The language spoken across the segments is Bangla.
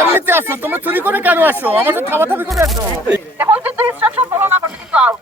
এমনিতে আসো, তুমি চুরি করে কেন আসো? আমার সাথে থামাথামি করে আসো। এখন কিন্তু ইনস্ট্রাকশন ফলো না করতে কিন্তু আউট।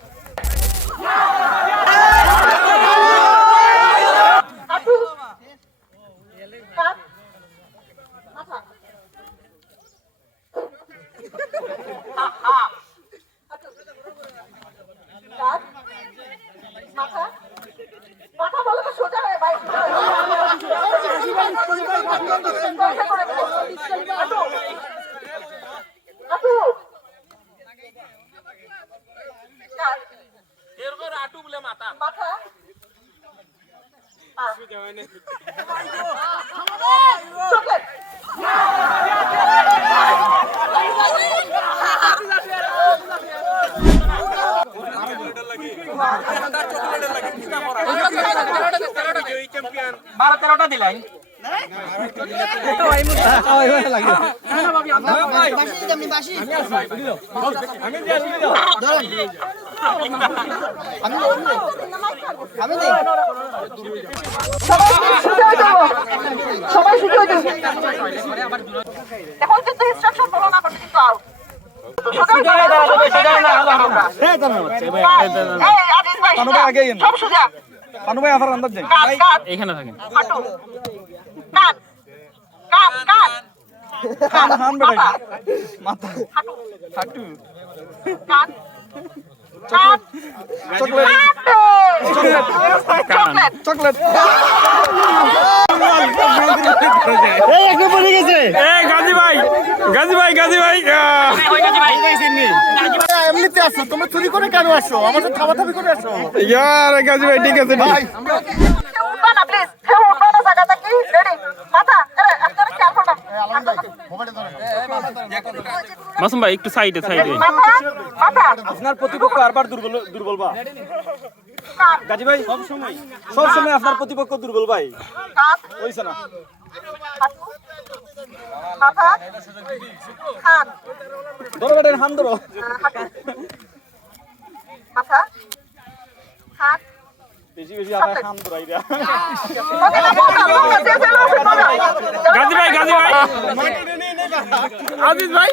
সবাই শুধু এখন কিন্তু ইনস্ট্রাকশন ফলো না করতে কিন্তু আউট। এখানে থাকেন মাথা হাঁটু চকলেট এমনিতে আসো, তুমি চুরি করে কেন আসো? আমার সাথে থামাথামি করে আসো। গাজী ভাই ঠিক আছে ভাই মাসুম ভাই একটু সাইডে আপনার প্রতিপক্ষ আরবার দুর্বল বা গাজী ভাই সব সময় আপনার প্রতিপক্ষ দুর্বল ভাই হইছে না ধরো বেটেন হান ধরো বেশি বেশি আপনার হান ধরাই দেয়া গাজী ভাই আজিজ ভাই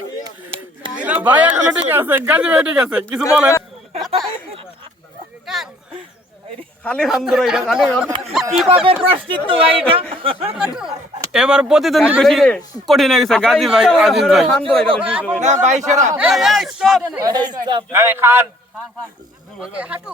ভাই এখনো ঠিক আছে, গাজী ভাই ঠিক আছে, কিছু বলেন। খালি হান ধরাই দেয়া খালি কিভাবে প্রশ্নিত ভাই এটা এবার প্রতিদ্বন্দ্বী বেশি কঠিন হয়ে গেছে। গাজী ভাই আজিজ ভাই হান ধরাই দেয়া না ভাই সেরা এই খান হাঁটু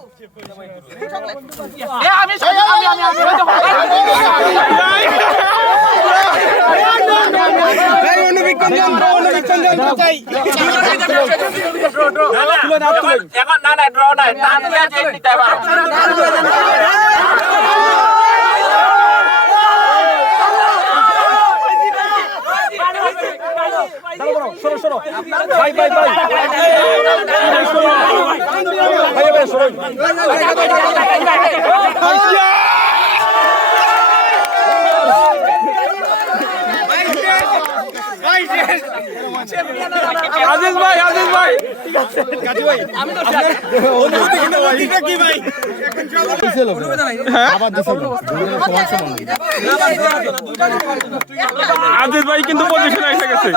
সরো ভাই সরো আজিজ ভাই গাজী ভাই আমি তো অনুমতি কি ভাই আজিজ ভাই কিন্তু পজিশনে এসে গেছে।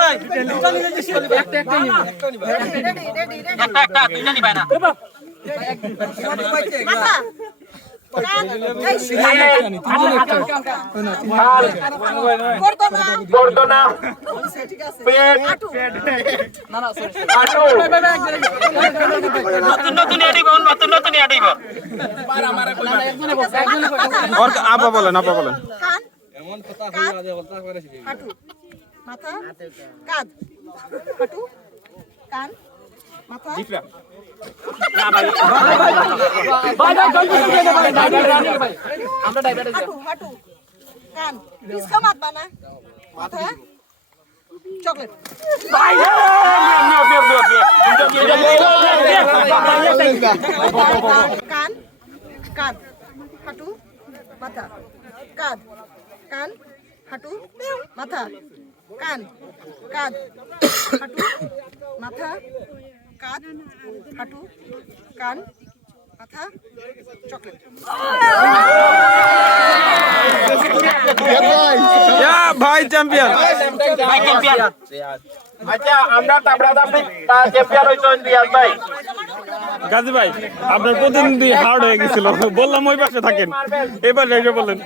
আপা বলেন এমন কথা হাঁটু মাথা কাঁধ হাঁটু কান মাথা হাঁটু কান কিসকা মাত বানা মাথা চকলেট কান কাঁধ হাঁটু মাথা কাঁধ কান হাঁটু মাথা কান কাঁধ হাঁটু মাথা কাঁধ হাঁটু কান মাথা চকলেট ইয়া ভাই চ্যাম্পিয়ন আচ্ছা আমরা তাবড়া দাবড়ি চ্যাম্পিয়ন হইছেন রিয়াজ ভাই। গাজী ভাই আপনার প্রতিদ্বন্দ্বী হার্ড হয়ে গেছিল, বললাম ওই পাশে থাকেন, এবার রেখে বলেন।